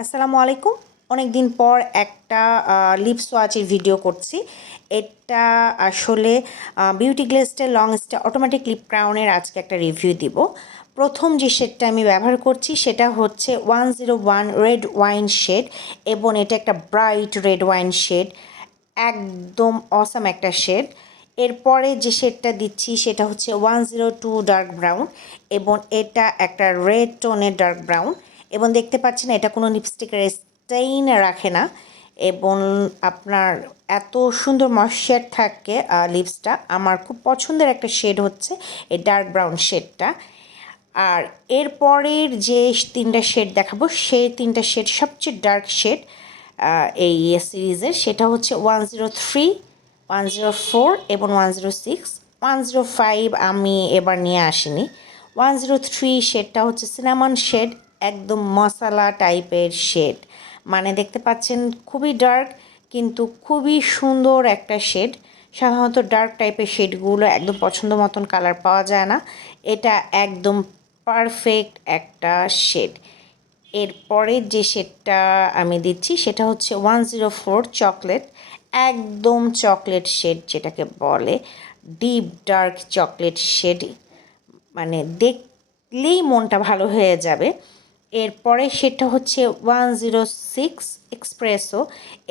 আসসালামু আলাইকুম। অনেক দিন পর একটা লিপ সোয়াচের ভিডিও করছি। এটা আসলে বিউটি গ্লেজের লং স্টে অটোমেটিক লিপ ক্রাউনের আজকে একটা রিভিউ দিব। প্রথম যে শেডটা আমি ব্যবহার করছি সেটা হচ্ছে 101 রেড ওয়াইন শেড এবং এটা একটা ব্রাইট রেড ওয়াইন শেড, একদম অসাম একটা শেড। এরপরে যে শেডটা দিচ্ছি সেটা হচ্ছে 102 ডার্ক ব্রাউন এবং এটা একটা রেড টোনের ডার্ক ব্রাউন এবং দেখতে পাচ্ছেন এটা কোনো লিপস্টিকের স্টেইন রাখে না এবং আপনার এত সুন্দর ময়েশ্চার থাকে লিপসটা। আমার খুব পছন্দের একটা শেড হচ্ছে এই ডার্ক ব্রাউন শেডটা। আর এরপরের যে তিনটা শেড দেখাবো সেই তিনটা শেড সবচেয়ে ডার্ক শেড এই সিরিজের, সেটা হচ্ছে 103, 104 এবং 106। 105 আমি এবার নিয়ে আসিনি। 103 শেডটা হচ্ছে সিনামন শেড, একদম মশালা টাইপের শেড। মানে দেখতে পাচ্ছেন খুবই ডার্ক কিন্তু খুবই সুন্দর একটা শেড। সাধারণত ডার্ক টাইপের শেডগুলো একদম পছন্দ মতন কালার পাওয়া যায় না, এটা একদম পারফেক্ট একটা শেড। এরপরে যে শেডটা আমি দিচ্ছি সেটা হচ্ছে 104 চকলেট, একদম চকলেট শেড যেটাকে বলে, ডিপ ডার্ক চকলেট শেড, মানে দেখলেই মনটা ভালো হয়ে যাবে। এরপরে সেটা হচ্ছে 106 এক্সপ্রেসো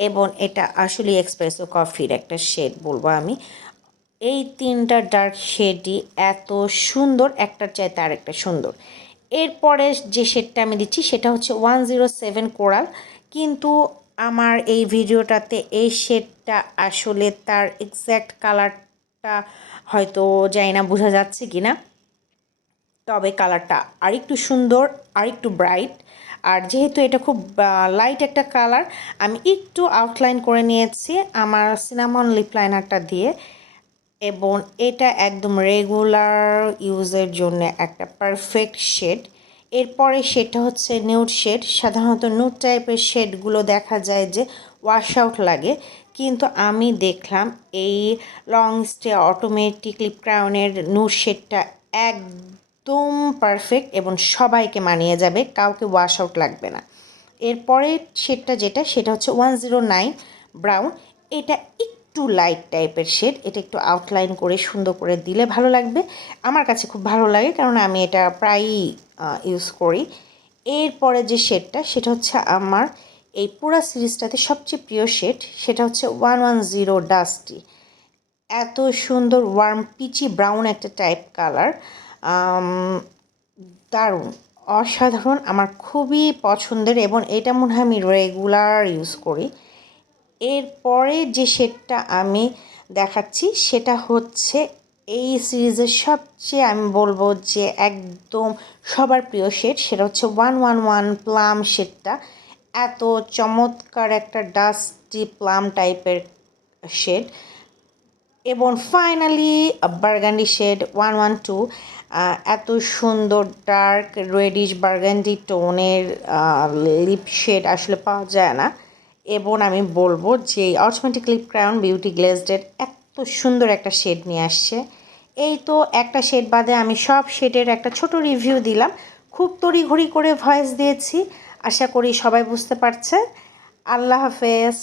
এবং এটা আসলে এক্সপ্রেসো কফির একটা শেড বলবো আমি। এই তিনটা ডার্ক শেডই এত সুন্দর, একটার চাইতে আরেকটা সুন্দর। এরপরে যে শেডটা আমি দিচ্ছি সেটা হচ্ছে 107 কোরাল, কিন্তু আমার এই ভিডিওটাতে এই শেডটা আসলে তার এক্স্যাক্ট কালারটা হয়তো জানি না বোঝা যাচ্ছে কি না, তবে কালারটা আরেকটু সুন্দর, আরেকটু ব্রাইট। আর যেহেতু এটা খুব লাইট একটা কালার, আমি একটু আউটলাইন করে নিয়েছি আমার সিনামন লিপ লাইনারটা দিয়ে এবং এটা একদম রেগুলার ইউজের জন্য একটা পারফেক্ট শেড। এরপরে সেটা হচ্ছে নিউড শেড। সাধারণত নিউড টাইপের শেডগুলো দেখা যায় যে ওয়াশ আউট লাগে, কিন্তু আমি দেখলাম এই লং স্টে অটোমেটিক লিপ ক্রাউনের নিউড শেডটা একদম পারফেক্ট এবং সবাইকে মানিয়ে যাবে, কাউকে ওয়াশ আউট লাগবে না। এরপরে শেডটা যেটা সেটা হচ্ছে 109 ব্রাউন, এটা একটু লাইট টাইপের শেড, এটা একটু আউটলাইন করে সুন্দর করে দিলে ভালো লাগবে। আমার কাছে খুব ভালো লাগে কারণ আমি এটা প্রায়ই ইউজ করি। এরপরে যে শেডটা সেটা হচ্ছে আমার এই পুরো সিরিজটাতে সবচেয়ে প্রিয় শেড, সেটা হচ্ছে 110 ডাস্টি। এত সুন্দর ওয়ার্ম পিচি ব্রাউন একটা টাইপ কালার, দারুণ, অসাধারণ, আমার খুবই পছন্দের এবং এটা মনে হয় আমি রেগুলার ইউজ করি। এরপরে যে শেডটা আমি দেখাচ্ছি সেটা হচ্ছে এই সিরিজের সবচেয়ে আমি বলবো যে একদম সবার প্রিয় শেড, সেটা হচ্ছে 111 প্লাম শেডটা। এত চমৎকার একটা ডাস্টি প্লাম টাইপের শেড। এবং ফাইনালি বার্গান্ডি শেড 112, এত সুন্দর ডার্ক রেডিশ বার্গান্ডি টোনের লিপ শেড আসলে পাওয়া যায় না। এবং আমি বলবো যে অটোমেটিক লিপ ক্রাউন বিউটি গ্লেজের এত সুন্দর একটা শেড নিয়ে আসছে। এই তো একটা শেড বাদে আমি সব শেডের একটা ছোট রিভিউ দিলাম, খুব তড়িঘড়ি করে ভয়েস দিয়েছি, আশা করি সবাই বুঝতে পারছে। আল্লাহ হাফেজ।